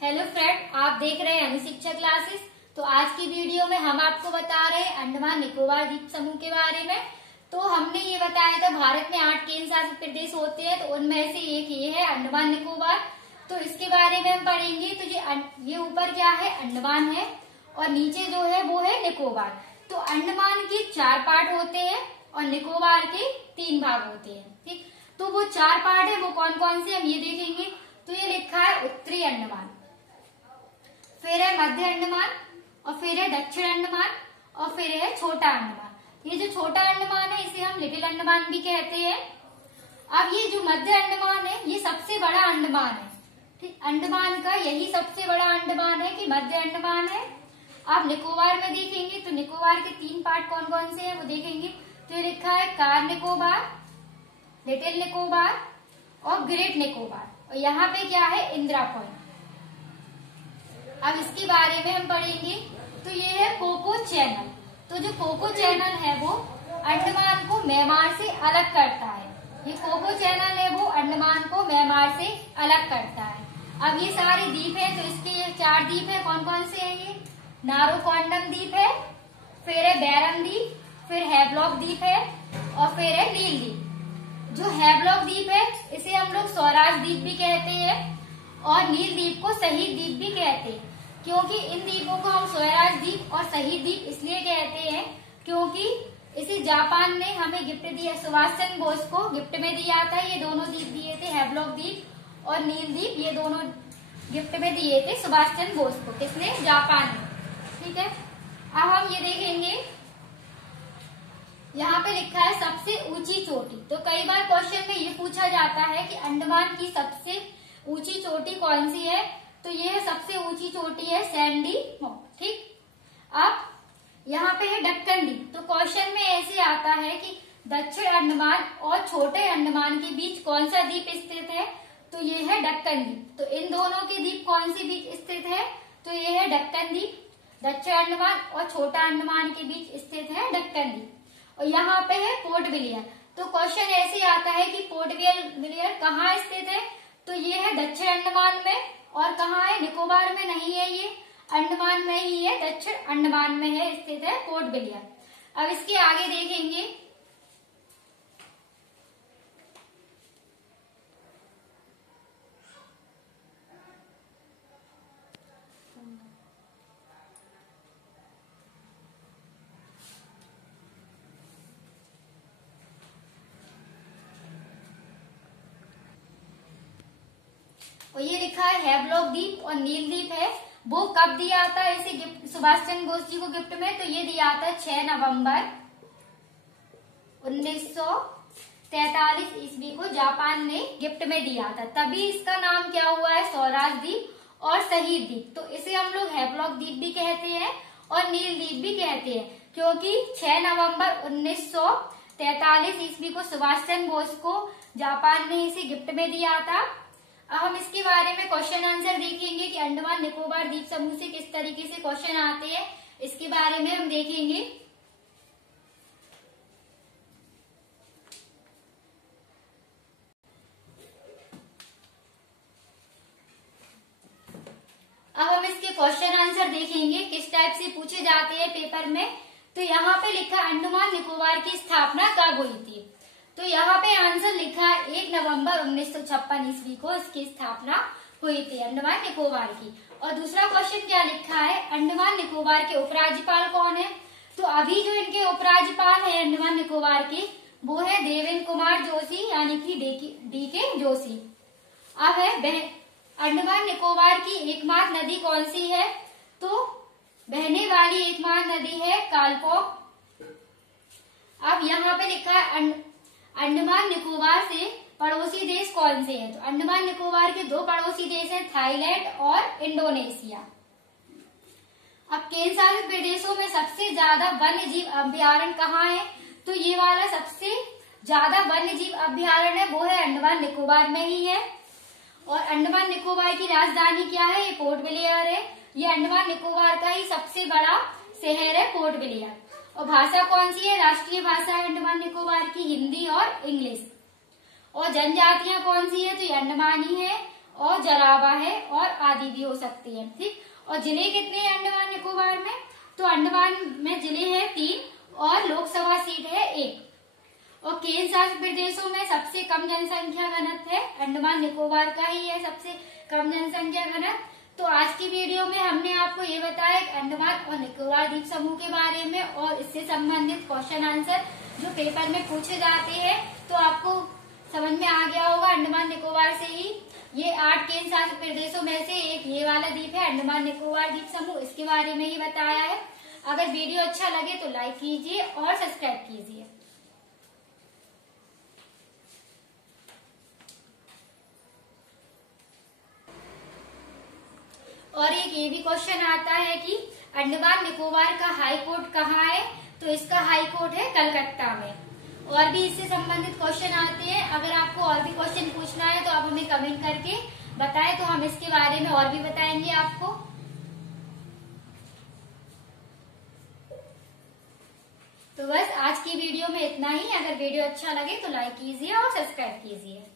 Hello friend, आप देख रहे हैं अनुशिक्षा क्लासेस। तो आज की वीडियो में हम आपको बता रहे हैं अंडमान निकोबार द्वीप समूह के बारे में। तो हमने ये बताया था भारत में 8 केंद्र शासित प्रदेश होते हैं, तो उनमें से एक ये है अंडमान निकोबार। तो इसके बारे में हम पढ़ेंगे। तो ये ऊपर क्या है, अंडमान है, और नीचे जो है वो है निकोबार। तो अंडमान के 4 पार्ट होते हैं और निकोबार के 3 भाग होते हैं। ठीक, तो वो 4 पार्ट है, वो कौन कौन से हम ये देखेंगे। तो ये लिखा है उत्तरी अंडमान, फिर है मध्य अंडमान, और फिर है दक्षिण अंडमान, और फिर है छोटा अंडमान। ये जो छोटा अंडमान है इसे हम लिटिल अंडमान भी कहते हैं। अब ये जो मध्य अंडमान है ये सबसे बड़ा अंडमान है। ठीक, अंडमान का यही सबसे बड़ा अंडमान है कि मध्य अंडमान है। अब निकोबार में देखेंगे तो निकोबार के 3 पार्ट कौन कौन से हैं वो देखेंगे। तो ये लिखा है कार निकोबार, लिटिल निकोबार और ग्रेट निकोबार, और यहाँ पे क्या है, इंदिरा पॉइंट। अब इसके बारे में हम पढ़ेंगे। तो ये है कोको चैनल। तो जो कोको चैनल है वो अंडमान को म्यांमार से अलग करता है। ये कोको चैनल है वो अंडमान को म्यांमार से अलग करता है। अब ये सारे द्वीप हैं, तो इसके ये 4 द्वीप है, कौन कौन से हैं ये। नारोकोंडम द्वीप है, फिर है बैरम द्वीप, फिर हैवलॉक द्वीप है, और फिर है नील द्वीप। जो हैवलॉक द्वीप है इसे हम लोग स्वराज द्वीप भी कहते हैं, और नील द्वीप को शहीद द्वीप भी कहते हैं। क्योंकि इन द्वीपों को हम स्वराज द्वीप और शहीद द्वीप इसलिए कहते हैं क्योंकि इसे जापान ने हमें गिफ्ट दिया, सुभाष चंद्र बोस को गिफ्ट में दिया था। ये दोनों द्वीप दिए थे, हैवलॉक द्वीप और नील द्वीप, ये दोनों गिफ्ट में दिए थे सुभाष चंद्र बोस को। किसने, जापान ने। ठीक है, अब हम ये देखेंगे। यहाँ पे लिखा है सबसे ऊंची चोटी। तो कई बार क्वेश्चन में ये पूछा जाता है कि अंडमान की सबसे ऊंची चोटी कौन सी है। तो ये है सबसे ऊंची चोटी है सैंडी मॉक। ठीक, अब यहाँ पे है डक्कन द्वीप। तो क्वेश्चन में ऐसे आता है कि दक्षिण अंडमान और छोटे अंडमान के बीच कौन सा द्वीप स्थित है। तो ये है डक्कन द्वीप। तो इन दोनों के द्वीप कौन से बीच स्थित है। तो ये है डक्कन द्वीप, दक्षिण अंडमान और छोटा अंडमान के बीच स्थित है डक्कन द्वीप। और यहाँ पे है पोर्ट विलियर। तो क्वेश्चन ऐसे आता है कि पोर्ट विलियर कहाँ स्थित है। तो ये है दक्षिण अंडमान में, और कहाँ है, निकोबार में नहीं है, ये अंडमान में ही है, दक्षिण अंडमान में है स्थित है पोर्ट विलियर। अब इसके आगे देखेंगे। और ये लिखा है हैवलॉक द्वीप और नील द्वीप है। वो कब दिया था इसे गिफ्ट, सुभाष चंद्र बोस जी को गिफ्ट में। तो ये दिया था 6 नवंबर 1943 ईस्वी को जापान ने गिफ्ट में दिया था। तभी इसका नाम क्या हुआ है, स्वराज द्वीप और शहीद द्वीप। तो इसे हम लोग हैवलॉक द्वीप भी कहते हैं और नील द्वीप भी कहते हैं, क्योंकि 6 नवंबर 1943 ईस्वी को सुभाष चंद्र बोस को जापान ने इसे गिफ्ट में दिया था। अब हम इसके बारे में क्वेश्चन आंसर देखेंगे कि अंडमान निकोबार द्वीप समूह से किस तरीके से क्वेश्चन आते हैं, इसके बारे में हम देखेंगे। अब हम इसके क्वेश्चन आंसर देखेंगे किस टाइप से पूछे जाते हैं पेपर में। तो यहाँ पे लिखा अंडमान निकोबार की स्थापना कब हुई थी। तो यहाँ पे आंसर लिखा है 1 नवंबर 1956 ईस्वी को इसकी स्थापना हुई थी अंडमान निकोबार की। और दूसरा क्वेश्चन क्या लिखा है, अंडमान निकोबार के उपराज्यपाल कौन है। तो अभी जो इनके उपराज्यपाल है अंडमान निकोबार के, वो है देवेंद्र कुमार जोशी, यानी कि DK जोशी। अब है अंडमान निकोबार की एकमात्र नदी कौन सी है। तो बहने वाली एकमात्र नदी है कालपोक। अब यहाँ पे लिखा है अंडमान निकोबार से पड़ोसी देश कौन से हैं। तो अंडमान निकोबार के 2 पड़ोसी देश हैं, थाईलैंड और इंडोनेशिया। अब केंद्र शासित प्रदेशों में सबसे ज्यादा वन्य जीव अभ्यारण्य कहाँ है। तो ये वाला सबसे ज्यादा वन्य जीव अभ्यारण्य है वो है अंडमान निकोबार में ही है। और अंडमान निकोबार की राजधानी क्या है, ये पोर्ट विलियर है। ये अंडमान निकोबार का ही सबसे बड़ा शहर है पोर्ट विलियर। और भाषा कौन सी है, राष्ट्रीय भाषा है अंडमान निकोबार की हिंदी और इंग्लिश। और जनजातियां कौन सी है, तो ये अंडमानी है और जराबा है और आदि भी हो सकती है। ठीक, और जिले कितने हैं अंडमान निकोबार में? तो अंडमान में जिले हैं 3 और लोकसभा सीट है 1। और केंद्र शासित प्रदेशों में सबसे कम जनसंख्या घनत्व है अंडमान निकोबार का ही है सबसे कम जनसंख्या घनत्व। तो आज की वीडियो में हमने आपको ये बताया कि अंडमान और निकोबार द्वीप समूह के बारे में और इससे संबंधित क्वेश्चन आंसर जो पेपर में पूछे जाते हैं। तो आपको समझ में आ गया होगा अंडमान निकोबार से ही ये 8 केंद्र शासित प्रदेशों में से एक ये वाला द्वीप है अंडमान निकोबार द्वीप समूह, इसके बारे में ही बताया है। अगर वीडियो अच्छा लगे तो लाइक कीजिए और सब्सक्राइब कीजिए। और एक ये भी क्वेश्चन आता है कि अंडमान निकोबार का हाई कोर्ट कहाँ है? तो इसका हाई कोर्ट है कलकत्ता में। और भी इससे संबंधित क्वेश्चन आते हैं। अगर आपको और भी क्वेश्चन पूछना है तो आप हमें कमेंट करके बताएं, तो हम इसके बारे में और भी बताएंगे आपको। तो बस आज की वीडियो में इतना ही। अगर वीडियो अच्छा लगे तो लाइक कीजिए और सब्सक्राइब कीजिए।